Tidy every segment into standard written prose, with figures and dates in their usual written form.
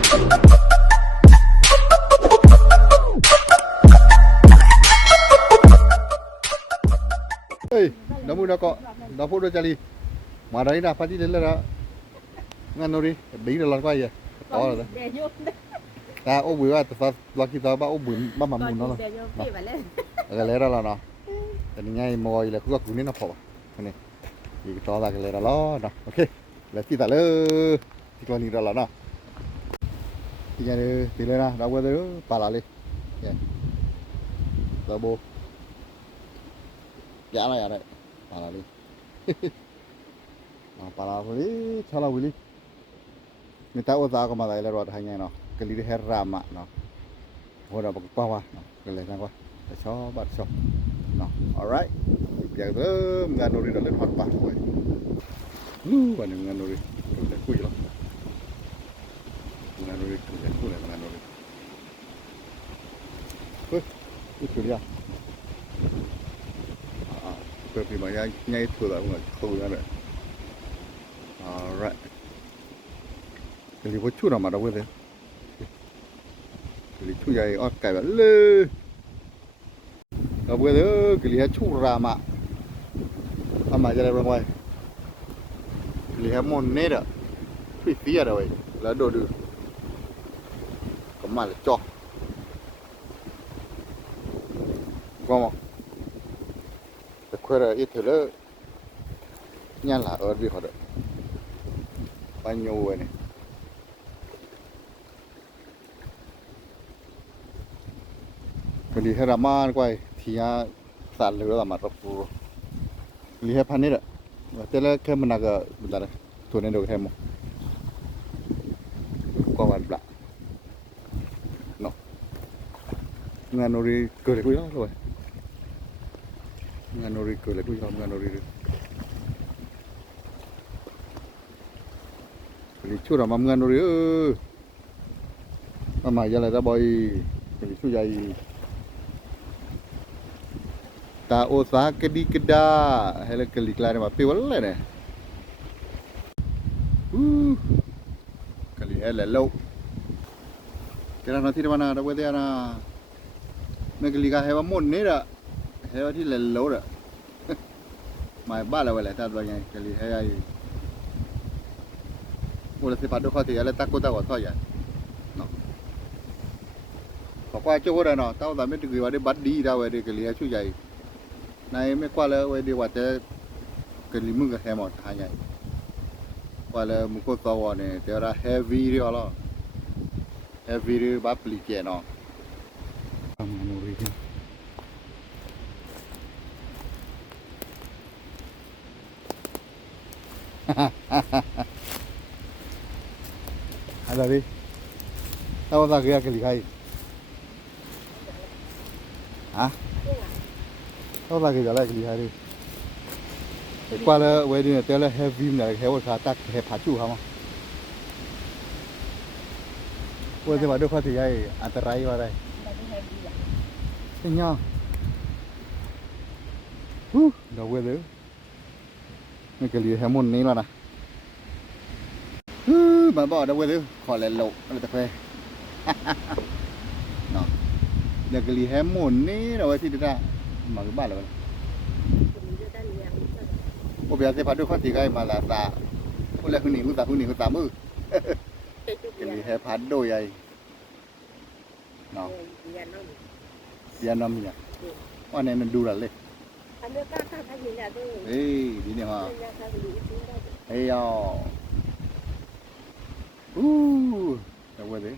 เฮ้ยน้ำมูนก็น้ำพูดด้วยจารีมาได้นะพัดที่เล่นแล้วนะงั้นโนรีบีเดี๋ยวลองไปยังต่อเลยแต่โอ้บุ๋ยว่าแต่ตอนเราคิดว่าโอ้บุ๋ยบ้ามันมุนเนาะก็เลยแล้วเนาะแต่นี่ไงมอยเลยคือว่ากูนี่น่าพอนี่อีกต่อละกันเลยแล้วเนาะโอเคแล้วที่แต่เลยที่ก่อนนี้แล้วเนาะที่ไงเลยที่เลยนะเราไปเลยปลาละเลยเนี่ยตัวโบยาอะไรปลาละเลยปลาละเลยชาลาวิลีนี่แต่ว่าจากก็มาได้แล้วรอดให้ไงเนาะก็ลีเฮรามะเนาะหัวเราบอกว่าเนาะก็เลยนะว่าแต่ชอบบัดชอบเนาะ alright อยากเริ่มงานโนริเราเล่นฮอตปากเลยนู่นวันนึงงานโนริเราเล่นคุยหรองานโนริเราเล่นคุยเลยงานโนริเฮ้ยนี่คืออะไรเพื่อพี่มาย้ายถั่วแล้วมันคุยนั่นแหละ alright ก็เลยว่าชูเรามาเราเลยก็เลยชูใหญ่ออดไก่แบบเลยเราเบื่อเลยก็เลยชูรามาทำมาจะได้บ้างไว้ก็เลยมอนเนตอะพี่ฟีอะไรไว้แล้วโดดูก็มาเลยจ่อก็มาแต่คุยอะไรอีกเถอะเลยยันละดีเขาเด้อไปโย่ไว้เนี่ยก็เลยให้รามาไว้ที่ยาสารเหลือมารับรู้ลีให้พันนี่แหละแต่ละแค่มันนักบุญละตัวนี้ดูแค่หมดก็วันละเนาะงานโนรีเกิดอะไรขึ้นแล้วงานโนรีเกิดอะไรขึ้นแล้วงานโนรีลีช่วยเรามางานโนรีมาใหม่ยังไงจะบ่อยลีช่วยใหญ่ตาโอซากดีกระดาเฮลกลิกลายมาปีวันเลยเนี่ยกลิเฮลโลกระนั้นที่มันอะไรวะเดี๋ยวนะเมื่อกลิกาเฮว่ามุนนี่ละเฮว่าที่เลโลละมาบ้าแล้วเว้ยแต่ตัวใหญ่กลิเฮไอ้โอ้แล้วสิพัดดูข้อที่อะไรตะกุตะวัดท่อใหญ่เนาะบอกว่าเจ้าคนเนาะเต้าแต่ไม่ถึงว่าได้บัดดีได้เว้ยกลิเฮช่วยใหญ่ในไม่กว่าเลยเว้ยดีว่าจะเกิดลิมึงกับแฮมอดหายใหญ่กว่าเลยมึงก็ตัวเนี่ยเดี๋ยวเราเฮฟวี่เรียวล่ะเฮฟวี่เรียวบับลิเกเนาะทำงานโนริอะไรดิถ้าว่าสักอย่างก็ลิขายฮะถ้าว่าสักอย่างอะไรก็ลิขายดิกว่าเลยเว้ยเนี่ยแต่ละเฮฟวี่เนี่ยเฮว่าขาตักเฮผาชูเขามั้งว่าจะมาด้วยข้อที่ใหญ่อันตรายว่าอะไรเป็นยังเราเว้ยเลยนี่ก็ลีแฮมมุนนี้แล้วนะมาบอกเราเว้ยเลยขอเล่นโลอะไรตะเพยเนาะเดี๋ยวก็ลีแฮมมุนนี้เราไว้ที่เดียวกันมาคือบ้านเราโอ้เบียร์เซพัดด้วยข้อที่ใหญ่มาละตาโอ้แล้วคนนี้คุณตามือก็ลีแฮพัดด้วยใหญ่เนาะยาน้ำเนี่ยว่าเนี่ยมันดูอะไรเอ้ยดีเนี่ยฮะเฮ้ยอ๋อแต่ว่าดิ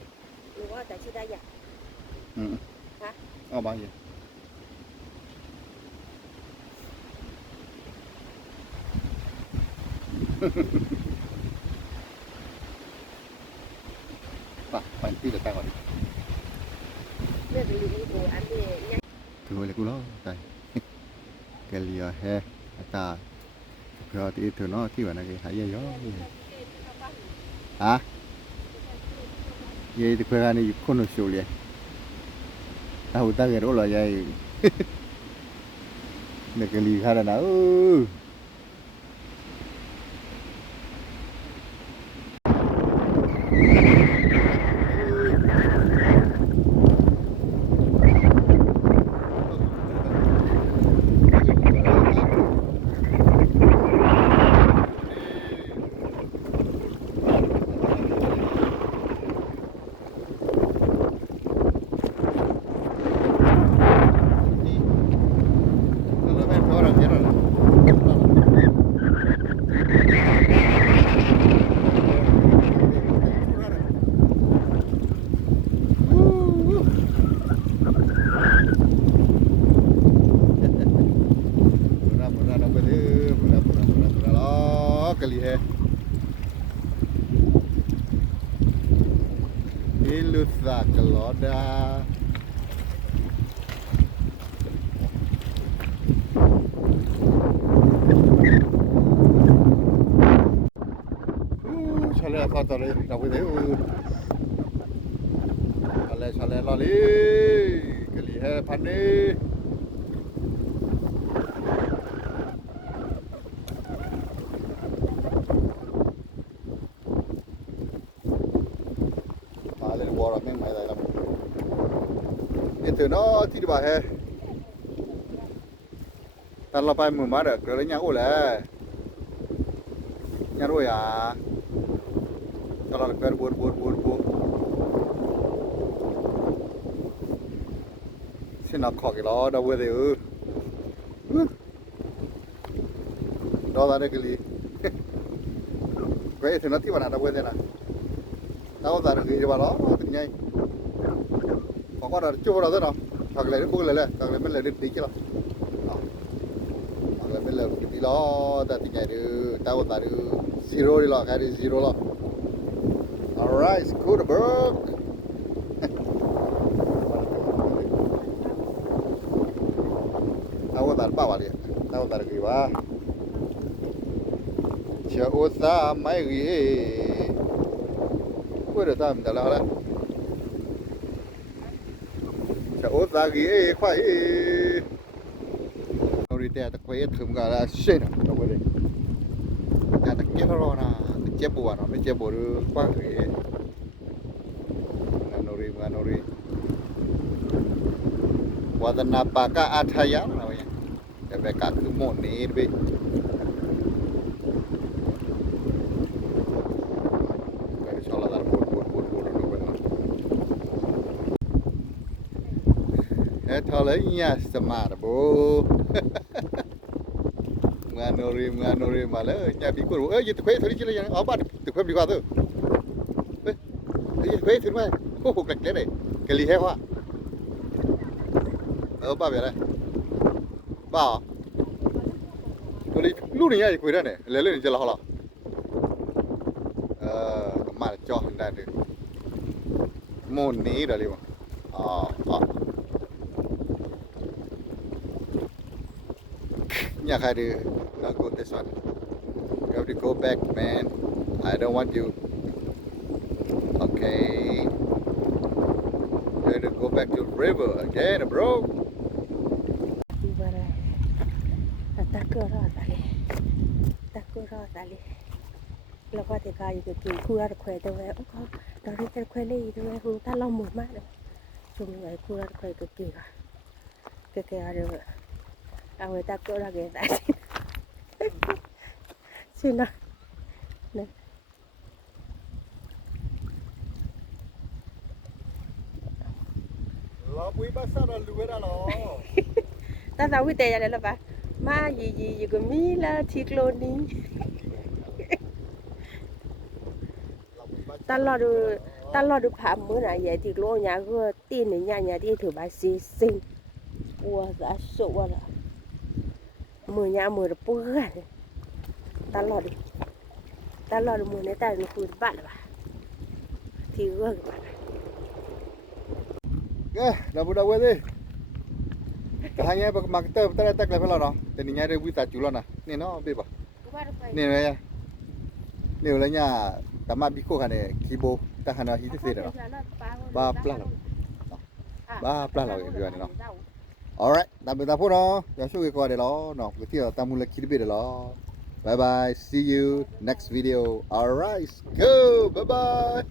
หรือว่าแต่ชื่อได้ยังฮะอ๋อบางอย่างไปที่จะตั้งก่อนถือไว้เลยกูล้อใจแกเลียแฮตาเพื่อที่เธอเนาะที่ว่านั่นก็หายเยอะฮะยี่ที่เพื่อนนี่คนนู้นชูเลยถ้าหุ่นตาเกิดอะไรยัยเนี่ยแกลีข้าแล้วนะ kali hai ilusa keloda chale apa tadi dah boleh chale lali kali hai pani bò mấy mày lại làm từ nó thì bà he ta lo bay mười má được rồi nhà ô lẽ nhà rồi à ta lo cái buồn xin nào khỏi cái đó đâu có gì đó là cái gì vậy thì nó thì bà nào đâu có gì nào tao ra được cái bà đó tự nhiên có là chưa đâu đó hoặc là nó lại hoặc là mình lại được tí chứ hoặc là mình lại được tí đó ta tự nhiên được tao ta được zero đi lo cái đi zero lo alright cool bro tao ta bảo đi tao ta được cái ba chờ ô sa mấy cái quên được ta mình đã là chả ốt ra cái khoai nó đi theo ta quay thử cả là xuyên đâu có đấy nhà ta kết rồi na chế bùa nó chế bùa được qua cái nó đi qua tân napa cả athaya nào vậy để về cả cứ một này đi thôi lấy nha smart bố nganori mà lấy nhà bị cuốn ơi tụi quay thôi đi chứ là ở bạn tụi quay đi qua thôi ơi quay thôi mà ô cái này cái ly heo à ở ba về đây ba tôi đi lúc này nhá quay ra này lấy lên cho là họ mà cho hình này được môn ní rồi đi mà nhà khai đi don't go this one you have to go back man I don't want you okay you have to go back to the river again broแล้วก็จะกลายเป็นคู่รักแควแต่ว่าเขาตอนนี้จะแควเลยแต่ว่าถ้าเราหมุนมากเลยช่วงนี้คู่รักแควก็เกี่ยวอะไรเอาไว้ตักก็รักได้สินะเนี่ยเราปุ้ยบ้าซาเรารู้แล้วหรอตาสาววิเตยอะไรล่ะปะมายี่ก็มีละทีโคลนี้ตลอดผ่านมื้อไหนใหญ่ที่โลญาก็ตีนญาที่ถือว่าซีซิงวัวจะสุวละมือญามือเปื้อนตลอดมือในแต่ละคืนบ้านละที่เรื่องdah budak gue deh. Hanya mak kita betul tak level lah, tapi ni ada buat tajuk lah, ni no, beba. Ni ya. Ni ulangnya, tamat biko kan kibo, tak hana hidup sih dah. Ba pelah lah, gitu kan no. Alright, tapi tak pun no, jangan suka kau ada lo, no, kita tamu lagi lebih dah lo. Bye bye, see you next video. Alright, go, bye bye.